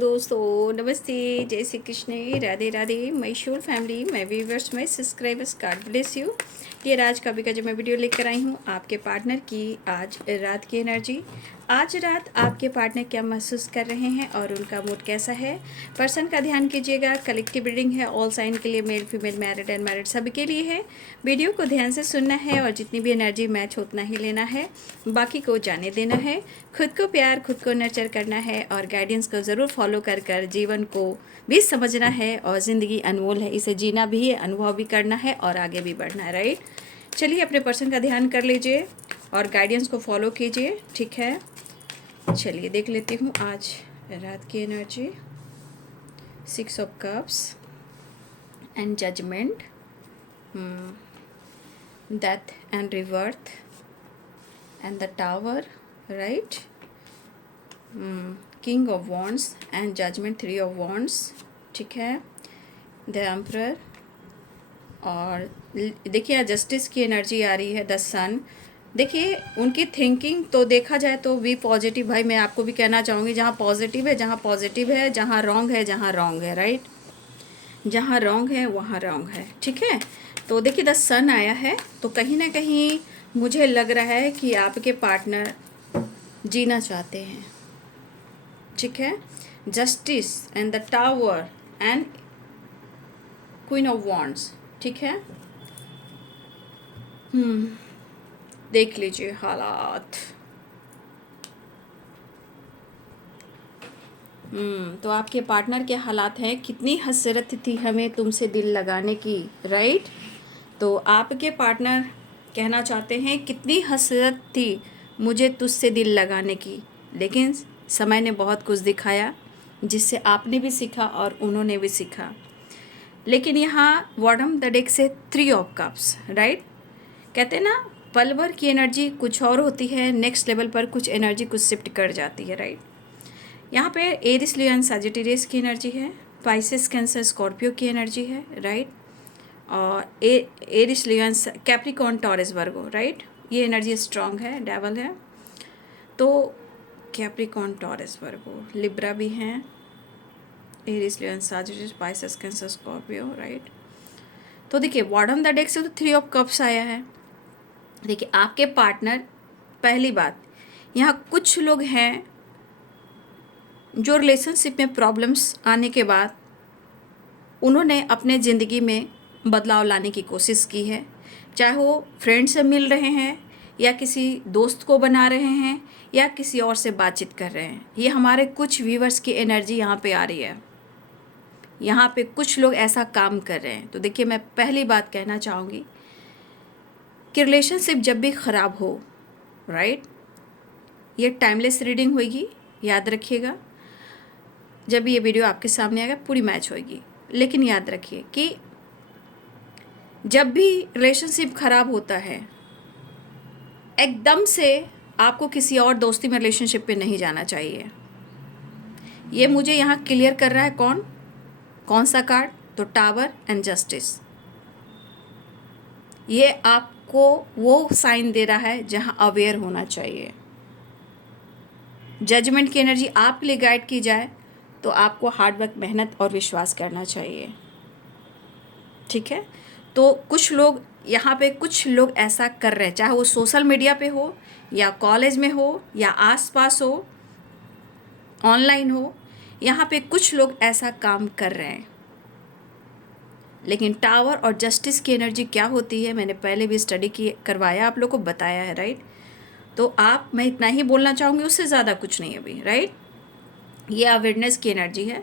दोस्तों, नमस्ते, जय Shri Krishna, Radhe Radhe. My soul family, my viewers, my subscribers, God bless you. ये आज का भी का जो मैं वीडियो लेकर आई हूँ आपके पार्टनर की आज रात की एनर्जी। आज रात आपके पार्टनर क्या महसूस कर रहे हैं और उनका मूड कैसा है। पर्सन का ध्यान कीजिएगा। कलेक्टिव रीडिंग है, ऑल साइन के लिए, मेल फीमेल, मैरिड अनमैरिड सभी के लिए है। वीडियो को ध्यान से सुनना है और जितनी भी एनर्जी मैच उतना ही लेना है, बाकी को जाने देना है। खुद को प्यार, खुद को नर्चर करना है और गाइडेंस को ज़रूर फॉलो कर कर जीवन को भी समझना है। और ज़िंदगी अनमोल है, इसे जीना भी है, अनुभव भी करना है और आगे भी बढ़ना है। राइट, चलिए अपने पर्सन का ध्यान कर लीजिए और गाइडेंस को फॉलो कीजिए। ठीक है, चलिए देख लेती हूँ आज रात की energy. 6 of cups and judgement, death and rebirth and the tower. Right, king of wands and judgement, 3 of wands. ठीक है, द एम्परर। और देखिए जस्टिस की एनर्जी आ रही है, द सन। देखिए उनकी थिंकिंग तो देखा जाए तो वी पॉजिटिव। भाई मैं आपको भी कहना चाहूँगी, जहाँ पॉजिटिव है, जहाँ पॉजिटिव है, जहाँ रॉन्ग है, जहाँ रॉन्ग है। राइट, जहाँ रॉन्ग है वहाँ रॉन्ग है। ठीक है, तो देखिए द सन आया है, तो कहीं ना कहीं मुझे लग रहा है कि आपके पार्टनर जीना चाहते हैं। ठीक है, justice and the tower and queen of wands. ठीक है, देख लीजिए हालात। तो आपके पार्टनर के हालात हैं, कितनी हसरत थी हमें तुमसे दिल लगाने की। राइट, तो आपके पार्टनर कहना चाहते हैं कितनी हसरत थी मुझे तुझसे दिल लगाने की, लेकिन समय ने बहुत कुछ दिखाया जिससे आपने भी सीखा और उन्होंने भी सीखा। लेकिन यहाँ बॉटम द डेक से 3 ऑफ कप्स। राइट, कहते हैं ना पल भर की एनर्जी कुछ और होती है, नेक्स्ट लेवल पर कुछ एनर्जी कुछ शिफ्ट कर जाती है। राइट, यहाँ पे एरिस लियो सजिटेरियस की एनर्जी है, पाइसेस कैंसर स्कॉर्पियो की एनर्जी है। राइट, और Aries Leo Capricorn Taurus Virgo. Right, ये एनर्जी स्ट्रांग है, डेवल है। तो कैप्रिकॉर्न टॉरस वर्गो, लिब्रा भी हैं, Aries Leo Sagittarius, Pisces cancer Scorpio. Right, तो देखिए बॉटम द डेक से तो 3 ऑफ कप्स आया है। देखिए आपके पार्टनर, पहली बात यहाँ कुछ लोग हैं जो रिलेशनशिप में प्रॉब्लम्स आने के बाद उन्होंने अपने ज़िंदगी में बदलाव लाने की कोशिश की है। चाहे वो फ्रेंड से मिल रहे हैं या किसी दोस्त को बना रहे हैं या किसी और से बातचीत कर रहे हैं। ये हमारे कुछ व्यूवर्स की एनर्जी यहाँ पे आ रही है। यहाँ पे कुछ लोग ऐसा काम कर रहे हैं। तो देखिए मैं पहली बात कहना चाहूँगी कि रिलेशनशिप जब भी ख़राब हो, राइट, ये टाइमलेस रीडिंग होगी, याद रखिएगा। जब ये वीडियो आपके सामने आएगा पूरी मैच होगी, लेकिन याद रखिए कि जब भी रिलेशनशिप ख़राब होता है एकदम से आपको किसी और दोस्ती में रिलेशनशिप पे नहीं जाना चाहिए। ये मुझे यहाँ क्लियर कर रहा है कौन सा कार्ड, तो टावर एंड जस्टिस। ये आपको वो साइन दे रहा है जहाँ अवेयर होना चाहिए। जजमेंट की एनर्जी आपके लिए गाइड की जाए तो आपको हार्डवर्क, मेहनत और विश्वास करना चाहिए। ठीक है, तो कुछ लोग यहाँ पे कुछ लोग ऐसा कर रहे हैं, चाहे वो सोशल मीडिया पे हो या कॉलेज में हो या आसपास हो, ऑनलाइन हो, यहाँ पे कुछ लोग ऐसा काम कर रहे हैं। लेकिन टावर और जस्टिस की एनर्जी क्या होती है मैंने पहले भी स्टडी करवाया, आप लोग को बताया है। राइट, तो मैं इतना ही बोलना चाहूँगी, उससे ज़्यादा कुछ नहीं अभी। राइट, ये अवेयरनेस की एनर्जी है।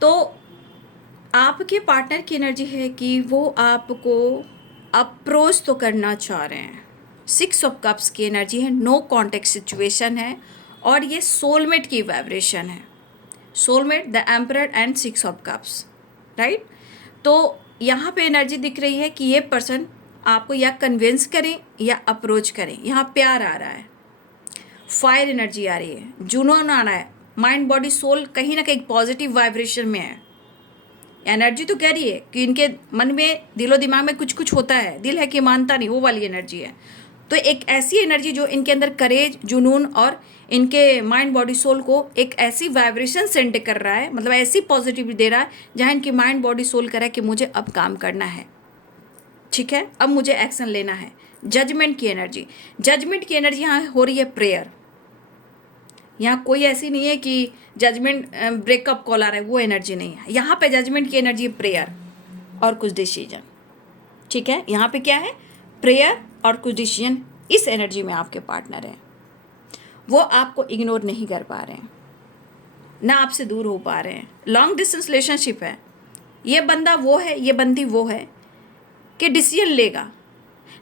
तो आपके पार्टनर की एनर्जी है कि वो आपको अप्रोच तो करना चाह रहे हैं। 6 ऑफ कप्स की एनर्जी है, नो कॉन्टेक्ट सिचुएशन है और ये सोलमेट की वाइब्रेशन है। Soulmate, the emperor and 6 of cups. Right, तो यहाँ पे एनर्जी दिख रही है कि ये पर्सन आपको या कन्विंस करें या अप्रोच करें। यहाँ प्यार आ रहा है, फायर एनर्जी आ रही है, जुनून आ रहा है, माइंड बॉडी सोल कहीं ना कहीं पॉजिटिव वाइब्रेशन में है। एनर्जी तो कह रही है कि इनके मन में, दिलो दिमाग में कुछ कुछ होता है, दिल है कि मानता नहीं, वो वाली एनर्जी है। तो एक ऐसी एनर्जी जो इनके अंदर करेज, जुनून और इनके माइंड बॉडी सोल को एक ऐसी वाइब्रेशन सेंड कर रहा है, मतलब ऐसी पॉजिटिविटी दे रहा है जहाँ इनकी माइंड बॉडी सोल कह रहा है कि मुझे अब काम करना है, ठीक है, अब मुझे एक्शन लेना है। जजमेंट की एनर्जी, जजमेंट की एनर्जी यहाँ हो रही है प्रेयर। यहाँ कोई ऐसी नहीं है कि जजमेंट ब्रेकअप कॉल आ रहा है, वो एनर्जी नहीं है। यहाँ पे जजमेंट की एनर्जी है प्रेयर और कुछ डिसीजन, ठीक है। यहाँ पे क्या है, प्रेयर और कुछ डिसीजन। इस एनर्जी में आपके पार्टनर हैं, वो आपको इग्नोर नहीं कर पा रहे हैं, ना आपसे दूर हो पा रहे हैं। लॉन्ग डिस्टेंस रिलेशनशिप है, ये बंदा वो है, ये बंदी वो है कि डिसीजन लेगा,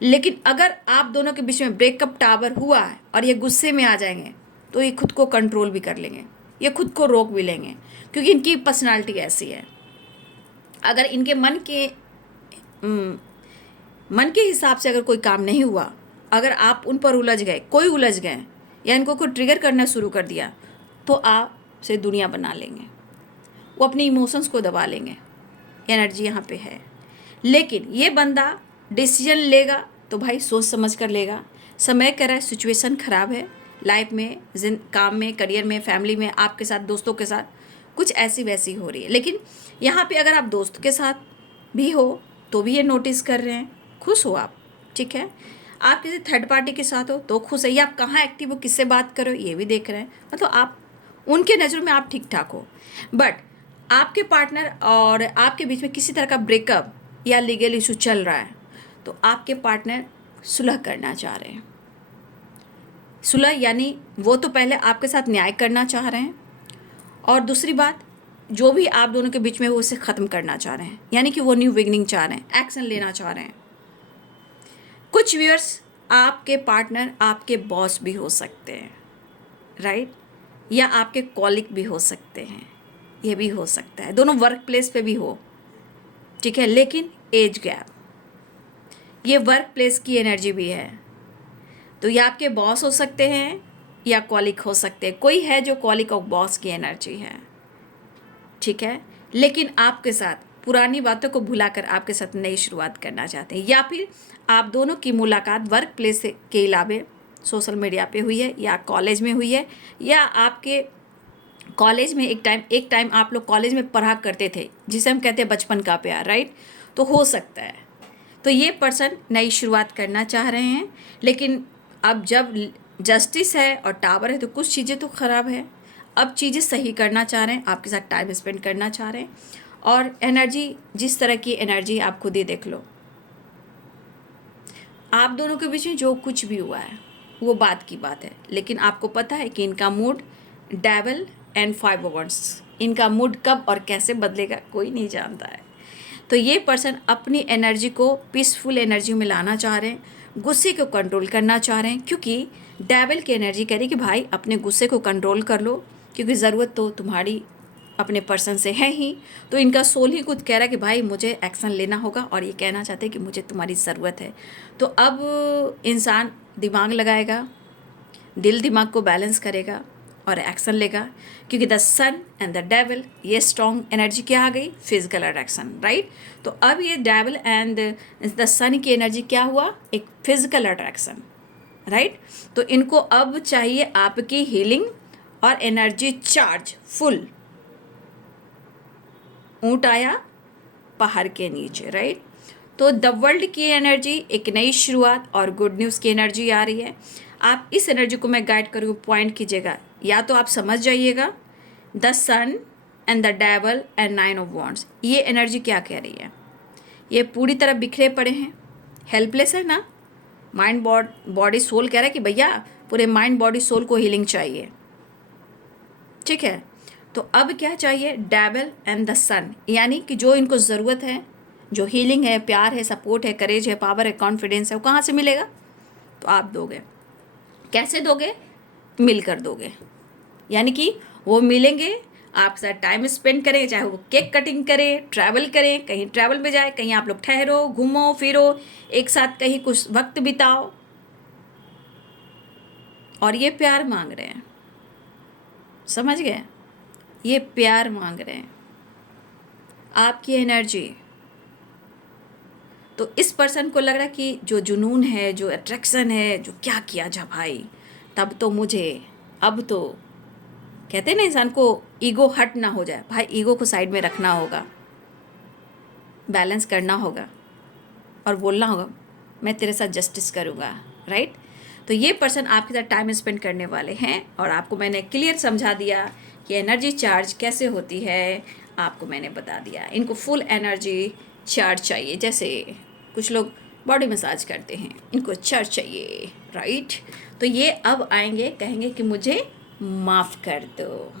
लेकिन अगर आप दोनों के बीच में ब्रेकअप टावर हुआ है और ये गुस्से में आ जाएंगे तो ये खुद को कंट्रोल भी कर लेंगे, ये खुद को रोक भी लेंगे, क्योंकि इनकी पर्सनालिटी ऐसी है। अगर इनके मन के हिसाब से अगर कोई काम नहीं हुआ, अगर आप उन पर उलझ गए, कोई उलझ गए या इनको कोई ट्रिगर करना शुरू कर दिया, तो आपसे दुनिया बना लेंगे, वो अपने इमोशंस को दबा लेंगे। एनर्जी यहाँ पे है। लेकिन ये बंदा डिसीजन लेगा तो भाई सोच समझ कर लेगा। समय कह रहा है, सिचुएशन ख़राब है लाइफ में, काम में, करियर में, फैमिली में, आपके साथ, दोस्तों के साथ कुछ ऐसी वैसी हो रही है। लेकिन यहाँ पे अगर आप दोस्त के साथ भी हो तो भी ये नोटिस कर रहे हैं, खुश हो आप, ठीक है। आप किसी थर्ड पार्टी के साथ हो तो खुश है, या आप कहाँ एक्टिव हो, किससे बात करो, ये भी देख रहे हैं। मतलब आप उनके नज़रों में आप ठीक ठाक हो। बट आपके पार्टनर और आपके बीच में किसी तरह का ब्रेकअप या लीगल इशू चल रहा है, तो आपके पार्टनर सुलह करना चाह रहे हैं। सुलह यानी वो तो पहले आपके साथ न्याय करना चाह रहे हैं, और दूसरी बात, जो भी आप दोनों के बीच में वो उसे ख़त्म करना चाह रहे हैं, यानी कि वो न्यू बिगनिंग चाह रहे हैं, एक्शन लेना चाह रहे हैं। कुछ व्यूअर्स, आपके पार्टनर आपके बॉस भी हो सकते हैं, राइट, या आपके कॉलिग भी हो सकते हैं, ये भी हो सकता है, दोनों वर्क प्लेस पे भी हो, ठीक है। लेकिन एज गैप, ये वर्क प्लेस की एनर्जी भी है, तो ये आपके बॉस हो सकते हैं या कॉलिग हो सकते हैं। कोई है जो कॉलिग और बॉस की एनर्जी है, ठीक है, लेकिन आपके साथ पुरानी बातों को भुलाकर आपके साथ नई शुरुआत करना चाहते हैं, या फिर आप दोनों की मुलाकात वर्क प्लेस के अलावा सोशल मीडिया पे हुई है, या कॉलेज में हुई है, या आपके कॉलेज में एक टाइम आप लोग कॉलेज में पढ़ा करते थे, जिसे हम कहते हैं बचपन का प्यार, राइट, तो हो सकता है। तो ये पर्सन नई शुरुआत करना चाह रहे हैं, लेकिन अब जब जस्टिस है और टावर है तो कुछ चीज़ें तो ख़राब है। अब चीज़ें सही करना चाह रहे हैं, आपके साथ टाइम स्पेंड करना चाह रहे हैं। और एनर्जी, जिस तरह की एनर्जी आप खुद ही देख लो, आप दोनों के बीच में जो कुछ भी हुआ है वो बात की बात है, लेकिन आपको पता है कि इनका मूड डेविल एंड 5 वॉन्ड्स, इनका मूड कब और कैसे बदलेगा कोई नहीं जानता है। तो ये पर्सन अपनी एनर्जी को पीसफुल एनर्जी में लाना चाह रहे हैं, गुस्से को कंट्रोल करना चाह रहे हैं, क्योंकि डेविल की एनर्जी कह रही है कि भाई अपने गुस्से को कंट्रोल कर लो, क्योंकि ज़रूरत तो तुम्हारी अपने पर्सन से है ही। तो इनका सोल ही खुद कह रहा है कि भाई मुझे एक्शन लेना होगा, और ये कहना चाहते हैं कि मुझे तुम्हारी ज़रूरत है। तो अब इंसान दिमाग लगाएगा, दिल दिमाग को बैलेंस करेगा और एक्शन लेगा, क्योंकि the sun and the devil, ये स्ट्रॉन्ग एनर्जी क्या आ गई, फिजिकल अट्रैक्शन, राइट। तो अब ये डेविल एंड द सन की एनर्जी क्या हुआ, एक फिजिकल अट्रैक्शन, राइट। तो इनको अब चाहिए आपकी हीलिंग और एनर्जी चार्ज फुल। ऊँट आया पहाड़ के नीचे, राइट। तो द वर्ल्ड की एनर्जी, एक नई शुरुआत और गुड न्यूज़ की एनर्जी आ रही है। आप इस एनर्जी को मैं गाइड करूँ, पॉइंट कीजिएगा, या तो आप समझ जाइएगा the sun and the devil and 9 of wands, ये एनर्जी क्या कह रही है। ये पूरी तरह बिखरे पड़े हैं, हेल्पलेस है ना, माइंड बॉडी सोल कह रहा है कि भैया पूरे माइंड बॉडी सोल को हीलिंग चाहिए, ठीक है। तो अब क्या चाहिए, डेविल एंड द सन, यानी कि जो इनको ज़रूरत है, जो हीलिंग है, प्यार है, सपोर्ट है, करेज है, पावर है, कॉन्फिडेंस है, वो कहाँ से मिलेगा, तो आप दोगे। कैसे दोगे, मिलकर दोगे, यानी कि वो मिलेंगे, आपके साथ टाइम स्पेंड करें, चाहे वो केक कटिंग करें, ट्रैवल करें, कहीं ट्रैवल में जाए, कहीं आप लोग ठहरो, घूमो फिरो, एक साथ कहीं कुछ वक्त बिताओ, और ये प्यार मांग रहे हैं, समझ गए, ये प्यार मांग रहे हैं, आपकी एनर्जी। तो इस पर्सन को लग रहा है कि जो जुनून है, जो अट्रैक्शन है, जो क्या किया जा भाई, तब तो मुझे अब तो कहते हैं ना इंसान को ईगो हट ना हो जाए, भाई ईगो को साइड में रखना होगा, बैलेंस करना होगा और बोलना होगा मैं तेरे साथ जस्टिस करूँगा, राइट। तो ये पर्सन आपके साथ टाइम स्पेंड करने वाले हैं और आपको मैंने क्लियर समझा दिया कि एनर्जी चार्ज कैसे होती है, आपको मैंने बता दिया। इनको फुल एनर्जी चार्ज चाहिए, जैसे कुछ लोग बॉडी मसाज करते हैं, इनको चार्ज चाहिए, राइट। तो ये अब आएंगे, कहेंगे कि मुझे माफ़ कर दो,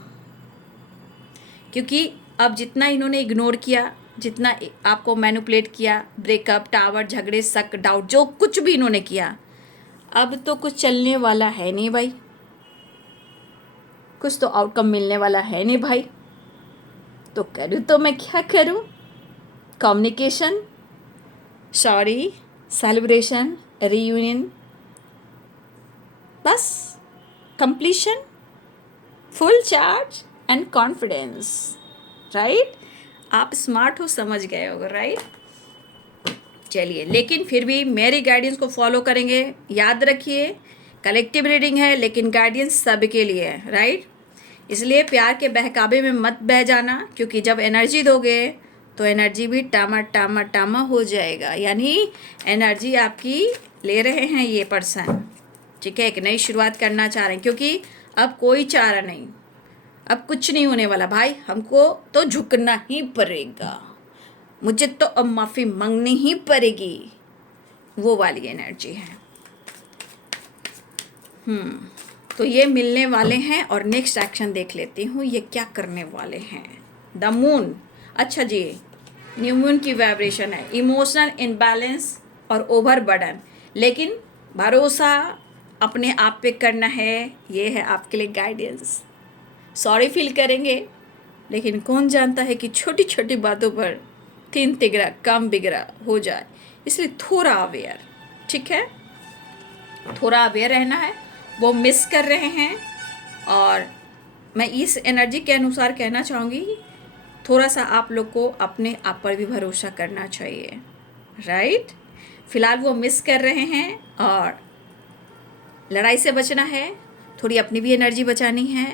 क्योंकि अब जितना इन्होंने इग्नोर किया, जितना आपको मैनिपुलेट किया, ब्रेकअप, टावर, झगड़े, शक, डाउट, जो कुछ भी इन्होंने किया, अब तो कुछ चलने वाला है नहीं भाई, कुछ तो आउटकम मिलने वाला है नहीं भाई। तो करूँ तो मैं क्या करूँ? कम्युनिकेशन, सॉरी, सेलिब्रेशन, रीयूनियन, बस completion, full charge and confidence, right. आप स्मार्ट हो, समझ गए होगे, राइट। चलिए, लेकिन फिर भी मेरी गाइडेंस को फॉलो करेंगे। याद रखिए कलेक्टिव रीडिंग है, लेकिन गाइडेंस सबके लिए है, राइट। इसलिए प्यार के बहकावे में मत बह जाना, क्योंकि जब एनर्जी दोगे तो एनर्जी भी टामा टामा टामा हो जाएगा, यानी एनर्जी आपकी ले रहे हैं ये पर्सन, ठीक है। एक नई शुरुआत करना चाह रहे हैं, क्योंकि अब कोई चारा नहीं, अब कुछ नहीं होने वाला भाई, हमको तो झुकना ही पड़ेगा, मुझे तो अब माफ़ी मांगनी ही पड़ेगी, वो वाली एनर्जी है। तो ये मिलने वाले हैं और नेक्स्ट एक्शन देख लेती हूँ ये क्या करने वाले हैं। द मून, अच्छा जी, न्यू मून की वाइब्रेशन है, इमोशनल इम्बैलेंस और ओवर बर्डन, लेकिन भरोसा अपने आप पे करना है, ये है आपके लिए गाइडेंस। सॉरी फील करेंगे, लेकिन कौन जानता है कि छोटी छोटी बातों पर तीन तिगड़ा कम बिगड़ा हो जाए, इसलिए थोड़ा अवेयर, ठीक है, थोड़ा अवेयर रहना है। वो मिस कर रहे हैं और मैं इस एनर्जी के अनुसार कहना चाहूँगी थोड़ा सा आप लोग को अपने आप पर भी भरोसा करना चाहिए, राइट। फिलहाल वो मिस कर रहे हैं और लड़ाई से बचना है, थोड़ी अपनी भी एनर्जी बचानी है,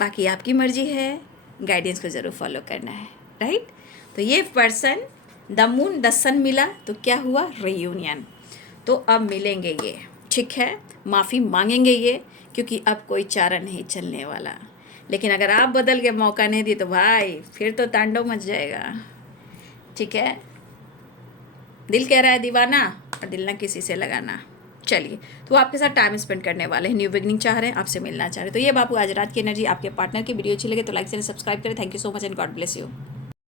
बाकी आपकी मर्जी है, गाइडेंस को ज़रूर फॉलो करना है, राइट। तो ये पर्सन द मून द सन मिला तो क्या हुआ, रीयूनियन। तो अब मिलेंगे ये, ठीक है, माफ़ी मांगेंगे ये, क्योंकि अब कोई चारा नहीं चलने वाला। लेकिन अगर आप बदल के मौका नहीं दिए तो भाई फिर तो तांडव मच जाएगा, ठीक है। दिल कह रहा है दीवाना और दिल ना किसी से लगाना। चलिए, तो आपके साथ टाइम स्पेंड करने वाले हैं, न्यू बिगनिंग चाह रहे हैं, आपसे मिलना चाह रहे हैं। तो ये बापू आज रात की एनर्जी, आपके पार्टनर की वीडियो अच्छी लगे तो लाइक से सब्सक्राइब करें। Thank you so much and God bless you.